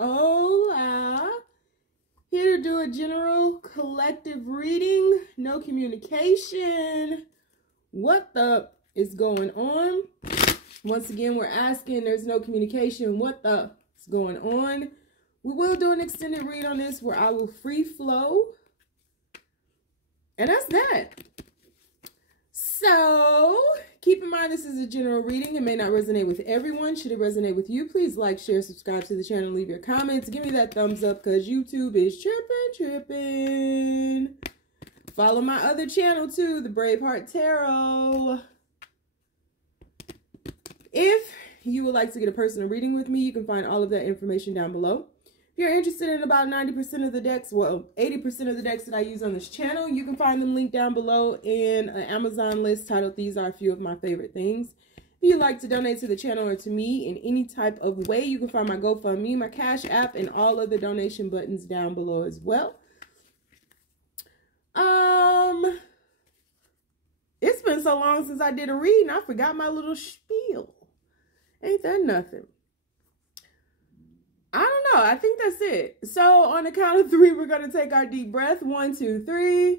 Hola. Here to do a general collective reading. No communication. What the is going on? Once again, we're asking, there's no communication. What the is going on? We will do an extended read on this where I will free flow. And that's that. So, keep in mind this is a general reading. It may not resonate with everyone. Should it resonate with you, please like, share, subscribe to the channel, leave your comments. Give me that thumbs up because YouTube is tripping. Follow my other channel too, the Braveheart Tarot. If you would like to get a personal reading with me, you can find all of that information down below. If you're interested in about 90% of the decks, well, 80% of the decks that I use on this channel, you can find them linked down below in an Amazon list titled These Are a Few of My Favorite Things. If you'd like to donate to the channel or to me in any type of way, you can find my GoFundMe, my Cash App, and all of the donation buttons down below as well. It's been so long since I did a reading, I forgot my little spiel. Ain't that nothing? I don't know. I think that's it. So on the count of 3, we're going to take our deep breath. 1, 2, 3.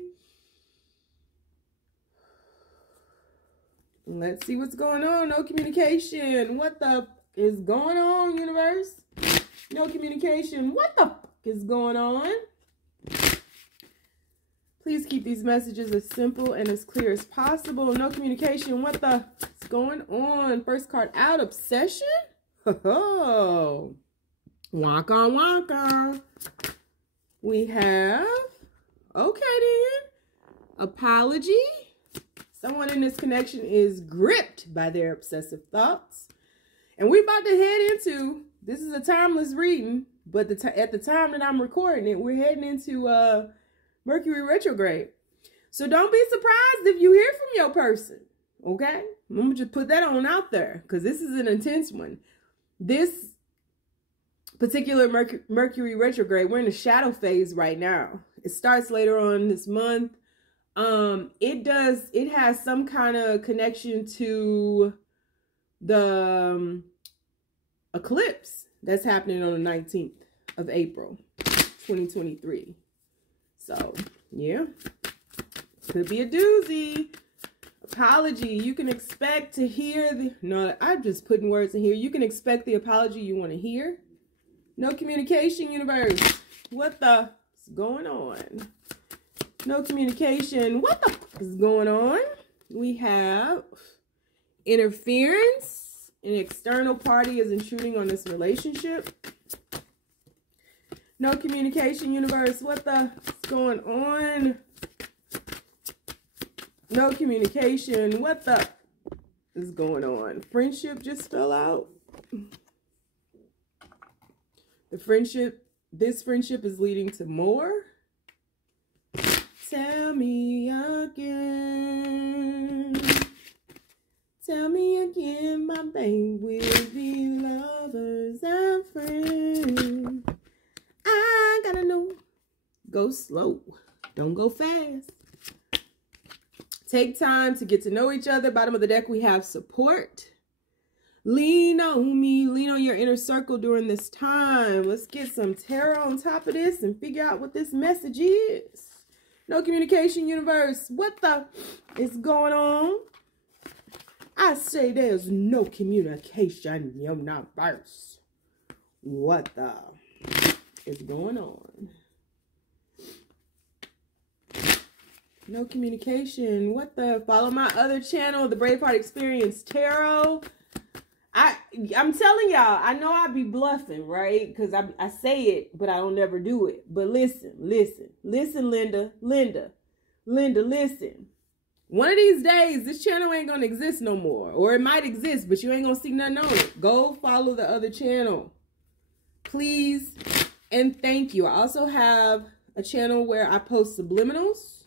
Let's see what's going on. No communication. What the is going on, universe? No communication. What the is going on? Please keep these messages as simple and as clear as possible. No communication. What the is going on? First card out. Obsession? Ho-ho. Waka waka. We have, okay then, apology. Someone in this connection is gripped by their obsessive thoughts. And we're about to head into, this is a timeless reading, but at the time that I'm recording it, we're heading into Mercury retrograde. So don't be surprised if you hear from your person, okay? I'm going to just put that on out there because this is an intense one. This particular Mercury retrograde, we're in the shadow phase right now. It starts later on this month. It has some kind of connection to the eclipse that's happening on the 19th of April, 2023. So, yeah, could be a doozy. Apology. You can expect to hear the, no, I'm just putting words in here. You can expect the apology you want to hear. No communication, universe. What the is going on? No communication. What the is going on? We have interference. An external party is intruding on this relationship. No communication, universe. What the is going on? No communication. What the is going on? Friendship just fell out. This friendship is leading to more. Tell me again. Tell me again, my babe, we'll be lovers and friends. I gotta know. Go slow. Don't go fast. Take time to get to know each other. Bottom of the deck, we have support. Lean on me. Lean on your inner circle during this time. Let's get some tarot on top of this and figure out what this message is. No communication, universe. What the is going on? I say there's no communication, universe. What the is going on? No communication. What the? Follow my other channel, the Braveheart Experience Tarot. I'm telling y'all, I know I be bluffing, right? Because I say it, but I don't never do it. But listen, Linda, listen. One of these days, this channel ain't going to exist no more. Or it might exist, but you ain't going to see nothing on it. Go follow the other channel. Please and thank you. I also have a channel where I post subliminals.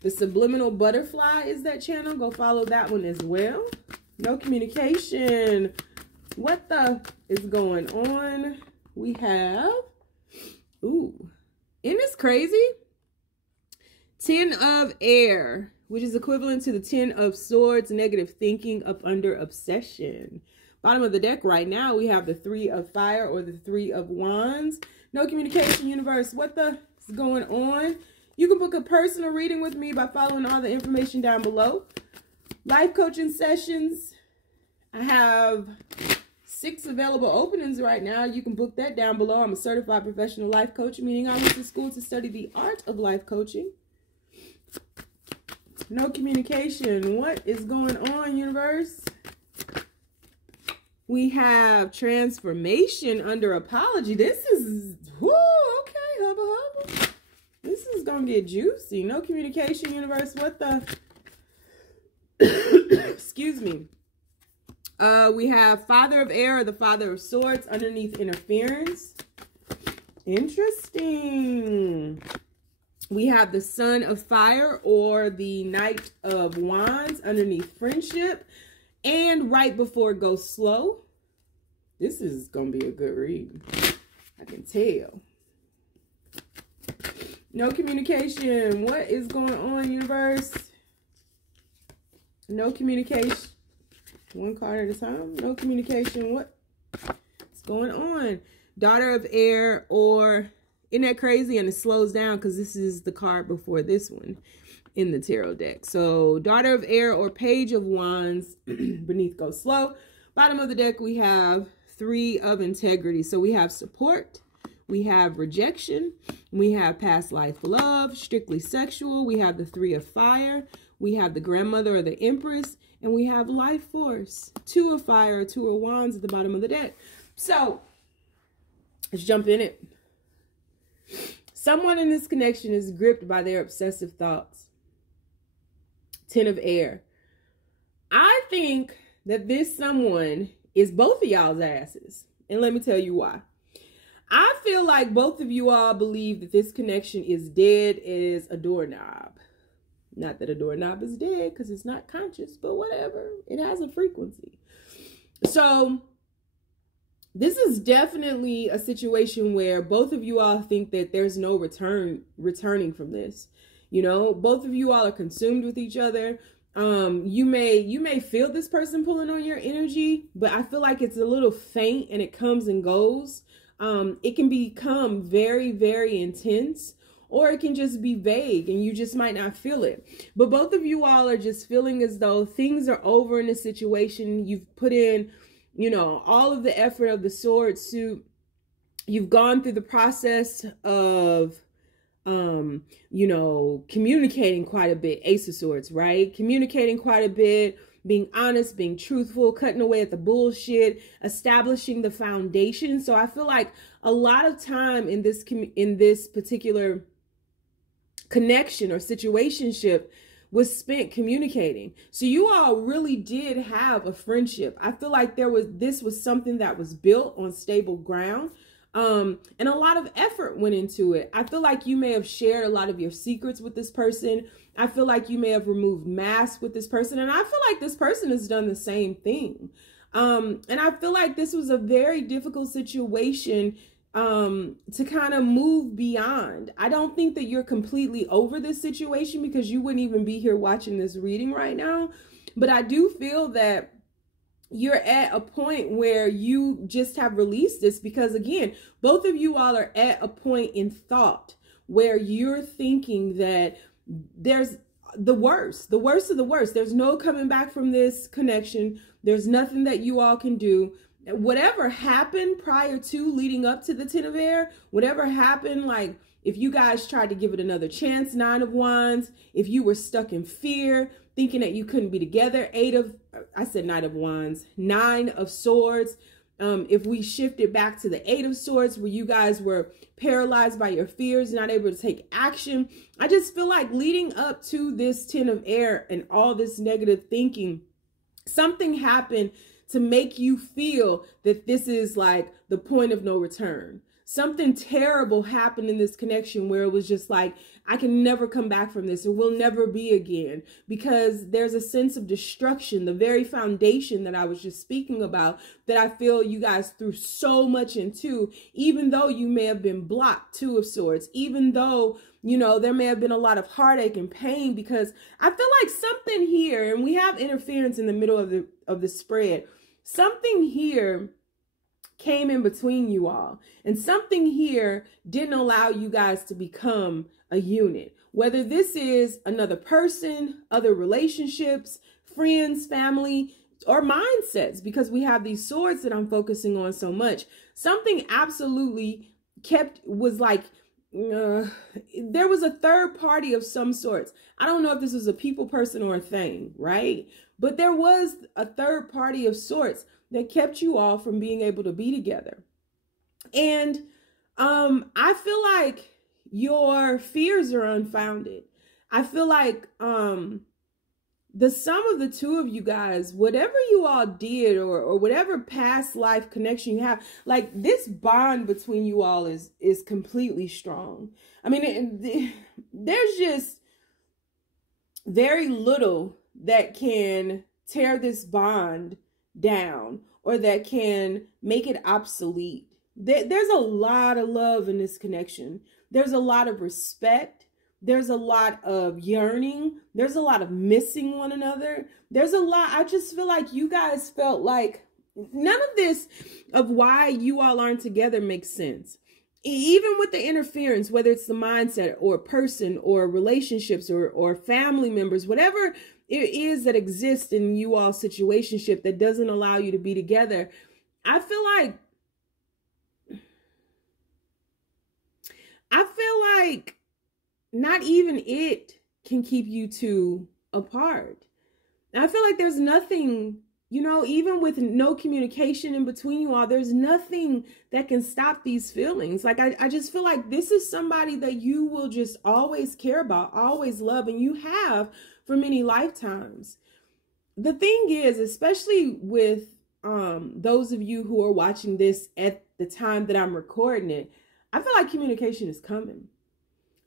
The Subliminal Butterfly is that channel. Go follow that one as well. No communication. What the is going on? We have, ooh, isn't this crazy? 10 of air, which is equivalent to the 10 of swords, negative thinking up under obsession. Bottom of the deck right now, we have the Three of Fire or the Three of Wands. No communication, universe. What the is going on? You can book a personal reading with me by following all the information down below. Life coaching sessions. I have 6 available openings right now. You can book that down below. I'm a certified professional life coach, meaning I went to school to study the art of life coaching. No communication. What is going on, universe? We have transformation under apology. This is, whoo, okay, hubba hubba. This is going to get juicy. No communication, universe. What the? Excuse me. We have Father of Air or the Father of Swords underneath interference. Interesting. We have the Son of Fire or the Knight of Wands underneath friendship. And right before it goes slow. This is going to be a good read. I can tell. No communication. What is going on, universe? No communication. One card at a time. No communication. What's going on? Daughter of Air or... Isn't that crazy? And it slows down because this is the card before this one in the tarot deck. So Daughter of Air or Page of Wands beneath goes slow. Bottom of the deck, we have Three of Integrity. So we have support. We have rejection. We have past life love, strictly sexual. We have the Three of Fire. We have the Grandmother or the Empress. And we have life force. Two of Fire or Two of Wands at the bottom of the deck. So let's jump in it. Someone in this connection is gripped by their obsessive thoughts. 10 of Air. I think that this someone is both of y'all's asses. And let me tell you why. I feel like both of you all believe that this connection is dead as a doorknob. Not that a doorknob is dead because it's not conscious, but whatever. It has a frequency. So this is definitely a situation where both of you all think that there's no returning from this. You know, both of you all are consumed with each other. You may feel this person pulling on your energy, but I feel like it's a little faint and it comes and goes. It can become very, very intense, or it can just be vague and you just might not feel it. But both of you all are just feeling as though things are over in a situation. You've put in, you know, all of the effort of the sword suit. You've gone through the process of, you know, communicating quite a bit. Ace of Swords, right? Communicating quite a bit, being honest, being truthful, cutting away at the bullshit, establishing the foundation. So I feel like a lot of time in this particular connection or situationship was spent communicating. So you all really did have a friendship. I feel like this was something that was built on stable ground. And a lot of effort went into it. I feel like you may have shared a lot of your secrets with this person. I feel like you may have removed masks with this person. And I feel like this person has done the same thing. And I feel like this was a very difficult situation to kind of move beyond. I don't think that you're completely over this situation because you wouldn't even be here watching this reading right now. But I do feel that you're at a point where you just have released this because, again, both of you all are at a point in thought where you're thinking that there's the worst of the worst. There's no coming back from this connection. There's nothing that you all can do. Whatever happened prior to leading up to the 10 of Air, whatever happened, like if you guys tried to give it another chance, 9 of Wands, if you were stuck in fear, thinking that you couldn't be together, 9 of Wands, 9 of Swords. If we shifted back to the 8 of Swords where you guys were paralyzed by your fears, not able to take action. I just feel like leading up to this 10 of Air and all this negative thinking, something happened to make you feel that this is like the point of no return. Something terrible happened in this connection where it was just like, I can never come back from this. It will never be again, because there's a sense of destruction, the very foundation that I was just speaking about, that I feel you guys threw so much into, even though you may have been blocked, 2 of Swords, even though, you know, there may have been a lot of heartache and pain, because I feel like something here, and we have interference in the middle of the spread. something here came in between you all, and something here didn't allow you guys to become a unit. Whether this is another person, other relationships, friends, family, or mindsets, because we have these swords that I'm focusing on so much. Something absolutely was like, there was a third party of some sorts. I don't know if this was a people, person, or a thing, right? But there was a third party of sorts that kept you all from being able to be together. And I feel like your fears are unfounded. I feel like the sum of the two of you guys, whatever you all did, or whatever past life connection you have, like this bond between you all is completely strong. I mean, there's just very little that can tear this bond down or that can make it obsolete. There's a lot of love in this connection. There's a lot of respect. There's a lot of yearning. There's a lot of missing one another. There's a lot. I just feel like you guys felt like none of this of why you all aren't together makes sense. Even with the interference, whether it's the mindset or person or relationships or family members, whatever it is that exists in you all's situationship that doesn't allow you to be together, I feel like not even it can keep you two apart. And I feel like there's nothing, you know, even with no communication in between you all, there's nothing that can stop these feelings. Like, I just feel like this is somebody that you will just always care about, always love, and you have for many lifetimes. The thing is, especially with those of you who are watching this at the time that I'm recording it, I feel like communication is coming.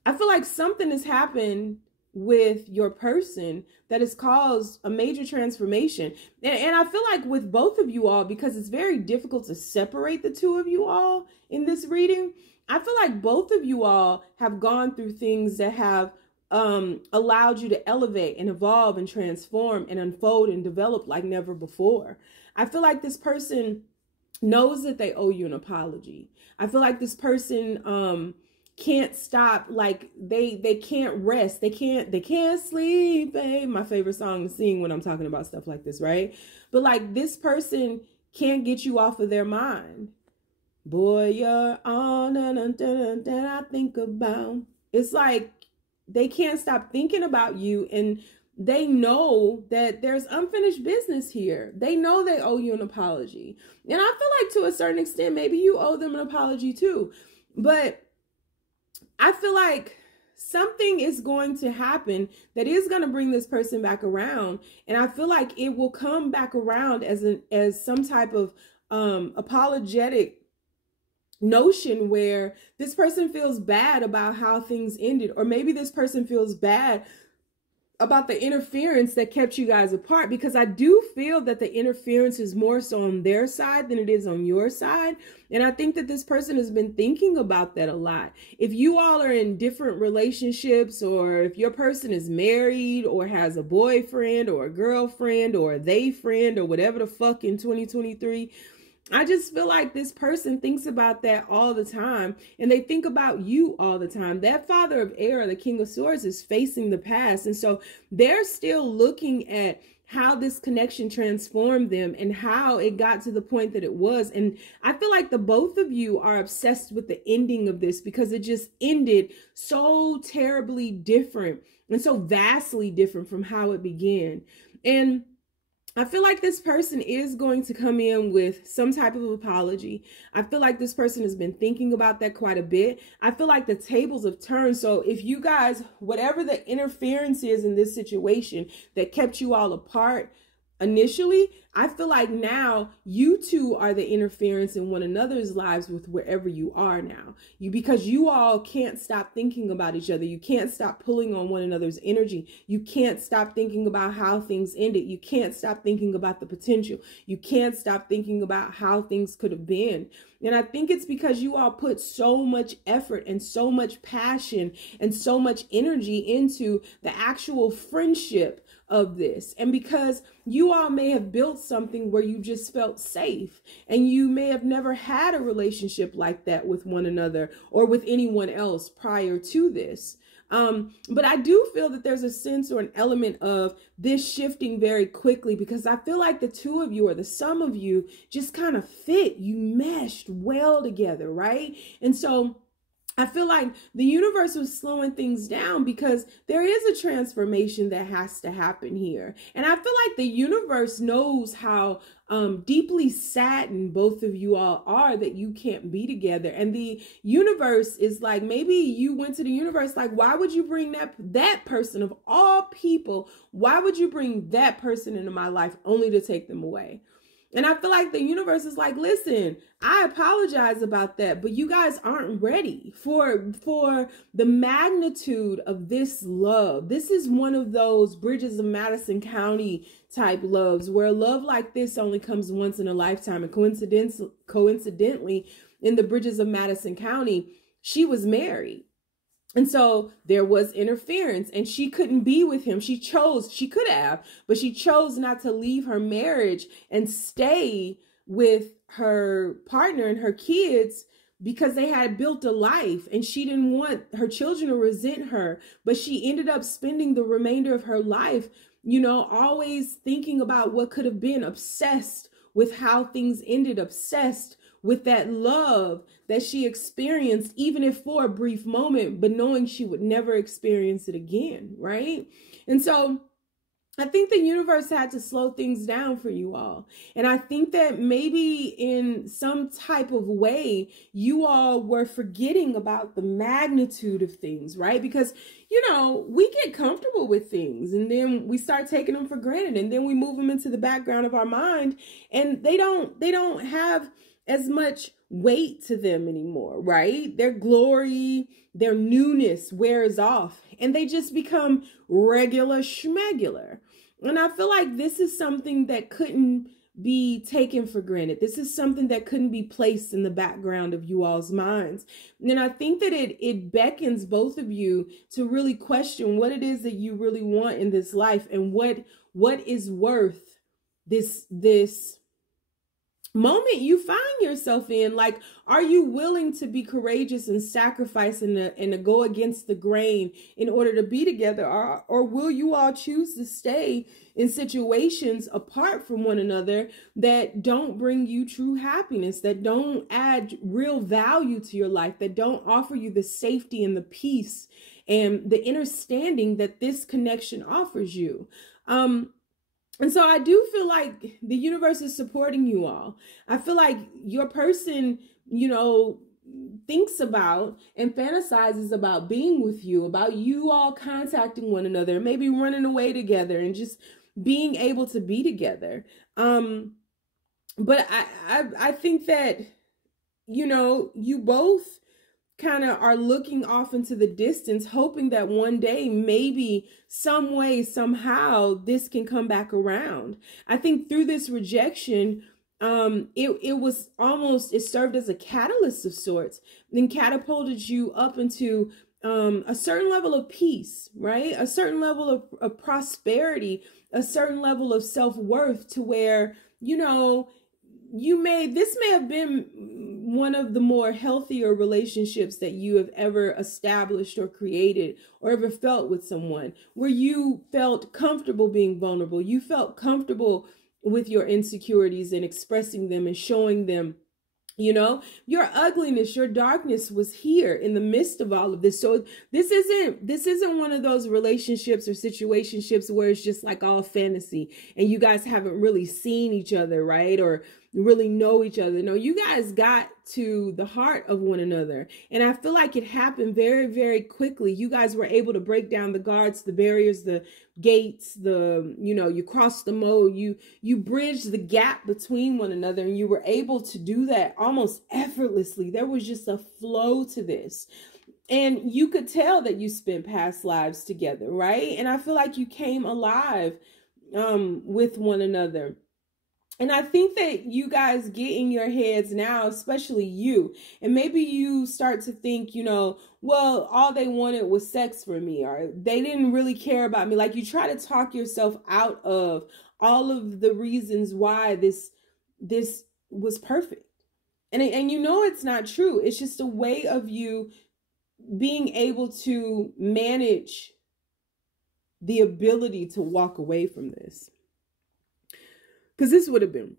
I feel like something has happened with your person that has caused a major transformation. And I feel like with both of you all, because it's very difficult to separate the two of you all in this reading, I feel like both of you all have gone through things that have allowed you to elevate and evolve and transform and unfold and develop like never before. I feel like this person knows that they owe you an apology. I feel like this person can't stop, like they can't rest, they can't sleep. Hey, my favorite song to sing when I'm talking about stuff like this, right? But like this person can't get you off of their mind. Boy, you're on and I think about. It's like they can't stop thinking about you, and they know that there's unfinished business here. They know they owe you an apology. And I feel like to a certain extent, maybe you owe them an apology too. But I feel like something is going to happen that is going to bring this person back around. And I feel like it will come back around as some type of apologetic notion where this person feels bad about how things ended. Or maybe this person feels bad about the interference that kept you guys apart, because I do feel that the interference is more so on their side than it is on your side. And I think that this person has been thinking about that a lot. If you all are in different relationships, or if your person is married or has a boyfriend or a girlfriend or a they friend or whatever the fuck in 2023, I just feel like this person thinks about that all the time, and they think about you all the time. That Father of Air, the King of Swords, is facing the past. And so they're still looking at how this connection transformed them and how it got to the point that it was. And I feel like the both of you are obsessed with the ending of this, because it just ended so terribly different and so vastly different from how it began. And I feel like this person is going to come in with some type of apology. I feel like this person has been thinking about that quite a bit. I feel like the tables have turned. So if you guys, whatever the interference is in this situation that kept you all apart initially, I feel like now you two are the interference in one another's lives with wherever you are now. Because you all can't stop thinking about each other. You can't stop pulling on one another's energy. You can't stop thinking about how things ended. You can't stop thinking about the potential. You can't stop thinking about how things could have been. And I think it's because you all put so much effort and so much passion and so much energy into the actual friendship of this. And because you all may have built something where you just felt safe, and you may have never had a relationship like that with one another or with anyone else prior to this. But I do feel that there's a sense or an element of this shifting very quickly, because I feel like the two of you, or the sum of you, just kind of fit. You meshed well together, right? And so I feel like the universe was slowing things down because there is a transformation that has to happen here. And I feel like the universe knows how deeply saddened both of you all are that you can't be together. And the universe is like, maybe you went to the universe like, why would you bring that person of all people? Why would you bring that person into my life only to take them away? And I feel like the universe is like, listen, I apologize about that, but you guys aren't ready for the magnitude of this love. This is one of those Bridges of Madison County type loves, where a love like this only comes once in a lifetime. And coincidentally, in the Bridges of Madison County, she was married. And so there was interference, and she couldn't be with him. She could have, but she chose not to leave her marriage and stay with her partner and her kids, because they had built a life, and she didn't want her children to resent her. But she ended up spending the remainder of her life, always thinking about what could have been, obsessed with how things ended, obsessed with that love that she experienced, even if for a brief moment, but knowing she would never experience it again, right? And so I think the universe had to slow things down for you all. And I think that maybe in some type of way, you all were forgetting about the magnitude of things, right? Because, we get comfortable with things, and then we start taking them for granted, and then we move them into the background of our mind, and they don't have as much weight to them anymore, right? Their glory, their newness wears off, and they just become regular schmegular. And I feel like this is something that couldn't be taken for granted. This is something that couldn't be placed in the background of you all's minds. And I think that it beckons both of you to really question what it is that you really want in this life, and what is worth this moment you find yourself in. Like, are you willing to be courageous and sacrifice and to go against the grain in order to be together? Or will you all choose to stay in situations apart from one another that don't bring you true happiness, that don't add real value to your life, that don't offer you the safety and the peace and the understanding that this connection offers you? And so I do feel like the universe is supporting you all. I feel like your person, thinks about and fantasizes about being with you, about you all contacting one another, maybe running away together and just being able to be together. But I think that, you both kind of are looking off into the distance, hoping that one day, maybe some way, somehow, this can come back around. I think through this rejection, it served as a catalyst of sorts, and catapulted you up into a certain level of peace, right? A certain level of prosperity, a certain level of self-worth, to where, this may have been one of the more healthier relationships that you have ever established or created or ever felt with someone, where you felt comfortable being vulnerable. You felt comfortable with your insecurities and expressing them and showing them. Your ugliness, your darkness was here in the midst of all of this. So this isn't one of those relationships or situationships where it's just like all fantasy and you guys haven't really seen each other, right? Or really know each other. No, you guys got to the heart of one another. And I feel like it happened very, very quickly. You guys were able to break down the guards, the barriers, the gates, you crossed the moat, you bridged the gap between one another, and you were able to do that almost effortlessly. There was just a flow to this. And you could tell that you spent past lives together, right? And I feel like you came alive with one another. And I think that you guys get in your heads now, especially you, and maybe you start to think, you know, well, all they wanted was sex for me, or they didn't really care about me. Like, you try to talk yourself out of all of the reasons why this was perfect. And you know it's not true. It's just a way of you being able to manage the ability to walk away from this. Because this would have been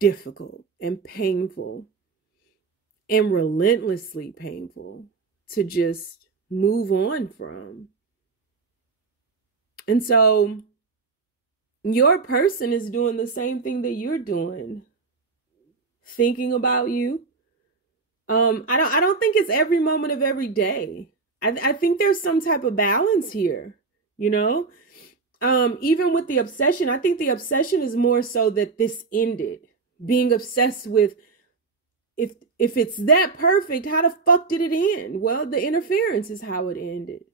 difficult and painful and relentlessly painful to just move on from. And so your person is doing the same thing that you're doing, thinking about you. I don't think it's every moment of every day. I think there's some type of balance here, you know? Even with the obsession, I think the obsession is more so that this ended. Being obsessed with, if it's that perfect, how the fuck did it end? Well, the interference is how it ended.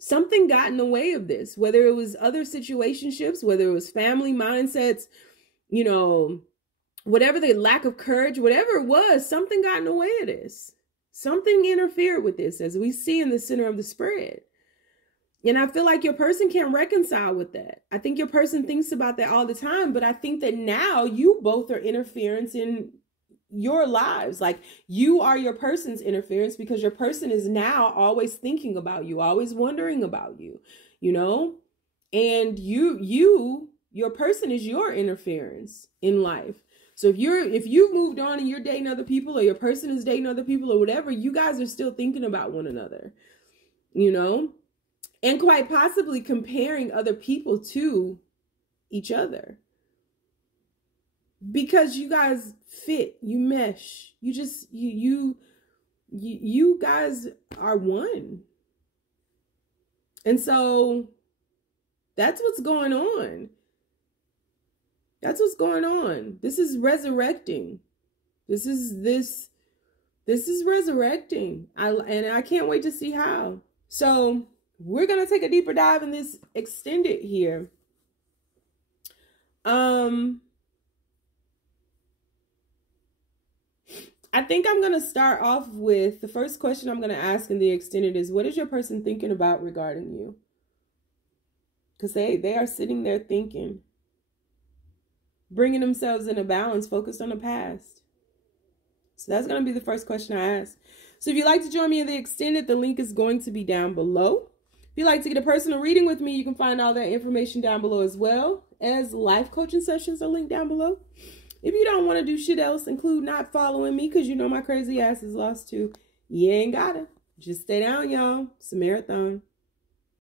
Something got in the way of this, whether it was other situationships, whether it was family mindsets, you know, whatever, the lack of courage, whatever it was, something got in the way of this. Something interfered with this, as we see in the center of the spread. And I feel like your person can't reconcile with that. I think your person thinks about that all the time, but I think that now you both are interference in your lives. Like, you are your person's interference, because your person is now always thinking about you, always wondering about you, you know? And your person is your interference in life. So if you've moved on and you're dating other people, or your person is dating other people, or whatever, you guys are still thinking about one another, you know? And quite possibly comparing other people to each other. Because you guys fit, you mesh. You just, you guys are one. And so that's what's going on. That's what's going on. This is resurrecting. This is resurrecting. And I can't wait to see how. So we're going to take a deeper dive in this extended here. I think I'm going to start off with the first question I'm going to ask in the extended is, what is your person thinking about regarding you? Because they are sitting there thinking, bringing themselves in a balance, focused on the past. So that's going to be the first question I ask. So if you'd like to join me in the extended, the link is going to be down below. If you'd like to get a personal reading with me, you can find all that information down below, as well as life coaching sessions are linked down below. If you don't want to do shit else, include not following me, because you know my crazy ass is lost too, you ain't gotta. Just stay down, y'all. It's a marathon.